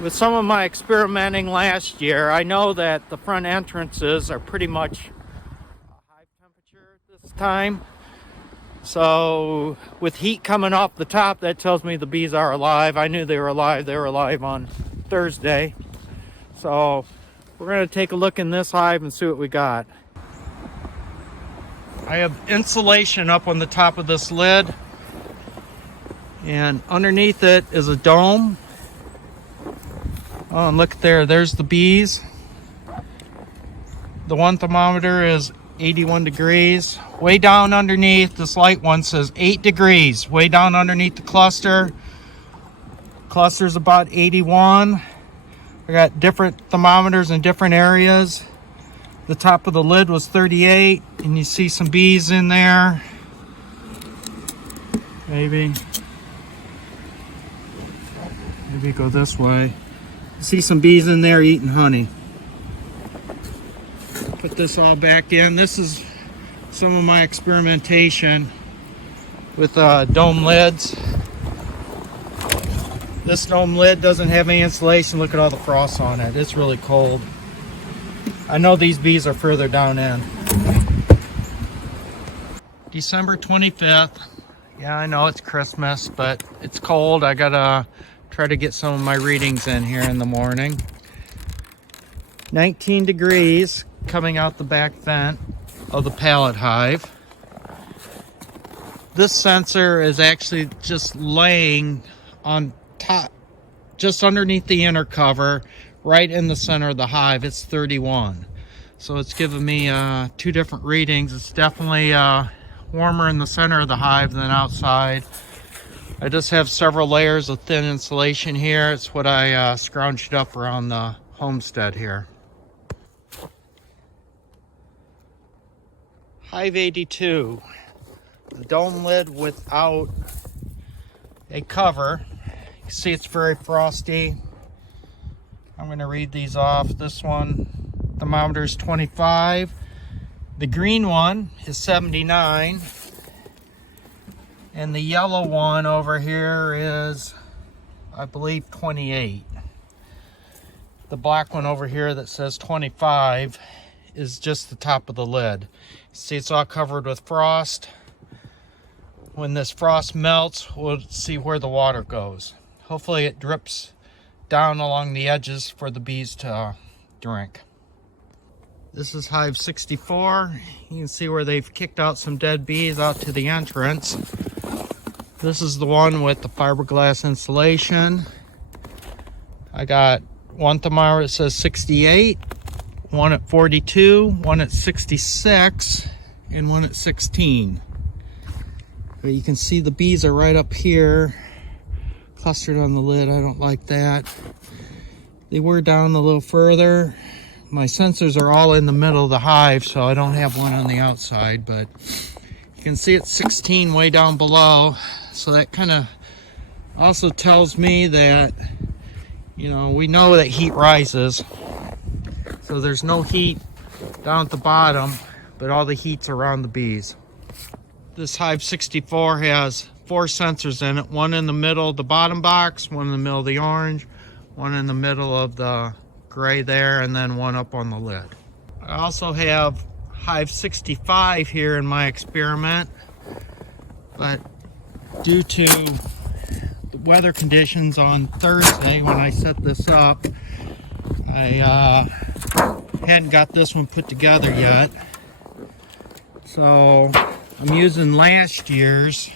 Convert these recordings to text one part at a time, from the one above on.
With some of my experimenting last year, I know that the front entrances are pretty much hive temperature at this time. So with heat coming off the top, that tells me the bees are alive. I knew they were alive. They were alive on Thursday. So we're going to take a look in this hive and see what we got. I have insulation up on the top of this lid, and underneath it is a dome. Oh, and look there, there's the bees. The one thermometer is 81 degrees. Way down underneath, this light one says 8 degrees. Way down underneath the cluster. Cluster's about 81. I got different thermometers in different areas. The top of the lid was 38, and you see some bees in there. Maybe go this way. See some bees in there eating honey. Put this all back in. This is some of my experimentation with dome lids. This dome lid doesn't have any insulation. Look at all the frost on it. It's really cold. I know these bees are further down in. December 25th. Yeah, I know it's Christmas, but it's cold. I gotta try to get some of my readings in here in the morning. 19 degrees coming out the back vent of the pallet hive. This sensor is actually just laying on top, just underneath the inner cover, right in the center of the hive. It's 31. So it's giving me two different readings. It's definitely warmer in the center of the hive than outside. I just have several layers of thin insulation here. It's what I scrounged up around the homestead here. Hive 82, the dome lid without a cover. You can see it's very frosty. I'm going to read these off. This one, thermometer is 25. The green one is 79. And the yellow one over here is, I believe, 28. The black one over here that says 25 is just the top of the lid. See, it's all covered with frost. When this frost melts, we'll see where the water goes. Hopefully it drips down along the edges for the bees to drink. This is hive 64. You can see where they've kicked out some dead bees out to the entrance. This is the one with the fiberglass insulation. I got one thermometer that says 68, one at 42, one at 66, and one at 16. But you can see the bees are right up here, clustered on the lid. I don't like that. They were down a little further. My sensors are all in the middle of the hive, so I don't have one on the outside, but you can see it's 16 way down below. So that kind of also tells me that, you know, we know that heat rises. So there's no heat down at the bottom, but all the heat's around the bees. This hive 64 has 4 sensors in it. One in the middle of the bottom box, one in the middle of the orange, one in the middle of the gray there, and then one up on the lid. I also have hive 65 here in my experiment, but due to the weather conditions on Thursday when I set this up, I hadn't got this one put together yet. So I'm using last year's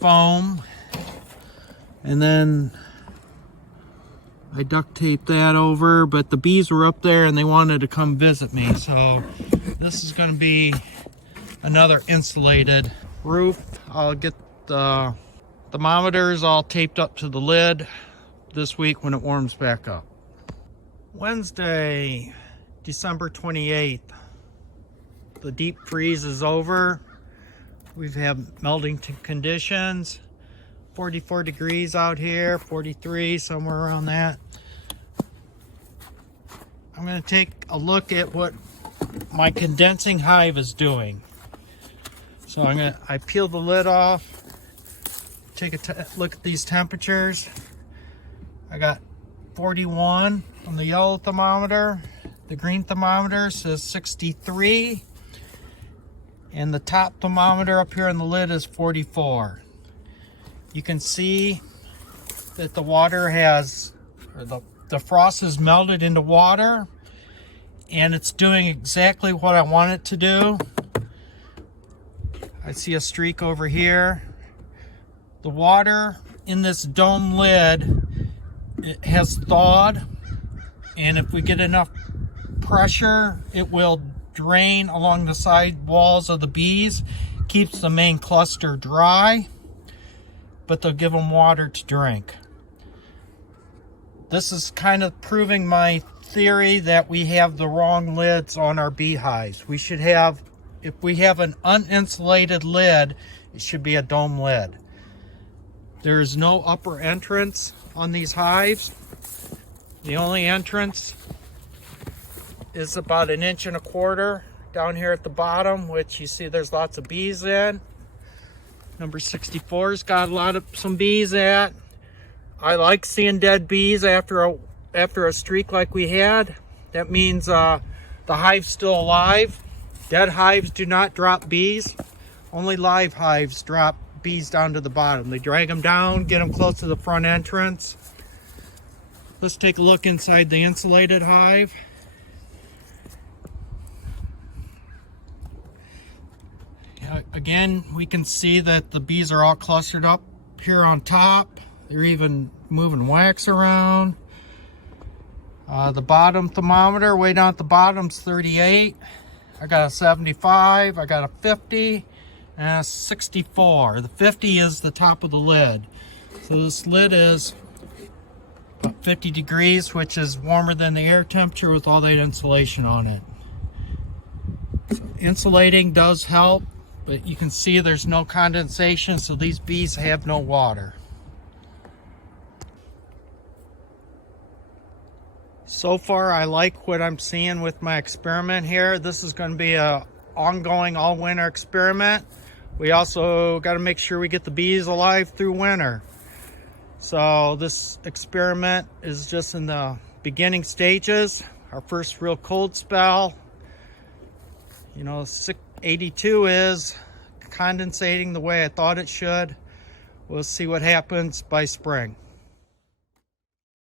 foam, and then I duct taped that over, but the bees were up there and they wanted to come visit me. So this is going to be another insulated roof. I'll get the thermometers all taped up to the lid this week when it warms back up. Wednesday, December 28th. The deep freeze is over. We've had melting conditions. 44 degrees out here, 43, somewhere around that. I'm going to take a look at what my condensing hive is doing. So I peel the lid off, take a look at these temperatures. I got 41 on the yellow thermometer. The green thermometer says 63. And the top thermometer up here on the lid is 44. You can see that the water has, or the frost has melted into water, and it's doing exactly what I want it to do. I see a streak over here. The water in this dome lid, it has thawed, and if we get enough pressure, it will drain along the side walls of the bees, keeps the main cluster dry, but they'll give them water to drink. This is kind of proving my theory that we have the wrong lids on our beehives. We should have, if we have an uninsulated lid, it should be a dome lid. There is no upper entrance on these hives. The only entrance is about 1.25 inches down here at the bottom, which you see there's lots of bees in. Number 64's got some bees at. I like seeing dead bees after a streak like we had. That means the hive's still alive. Dead hives do not drop bees. Only live hives drop bees down to the bottom. They drag them down, get them close to the front entrance. Let's take a look inside the insulated hive. Again, we can see that the bees are all clustered up here on top. They're even moving wax around. The bottom thermometer, way down at the bottom, is 38. I got a 75, I got a 50, and a 64. The 50 is the top of the lid. So this lid is about 50 degrees, which is warmer than the air temperature with all that insulation on it. So insulating does help, but you can see there's no condensation, so these bees have no water. So far, I like what I'm seeing with my experiment here. This is going to be an ongoing all-winter experiment. We also got to make sure we get the bees alive through winter. So this experiment is just in the beginning stages. Our first real cold spell. You know, 82 is condensating the way I thought it should. We'll see what happens by spring.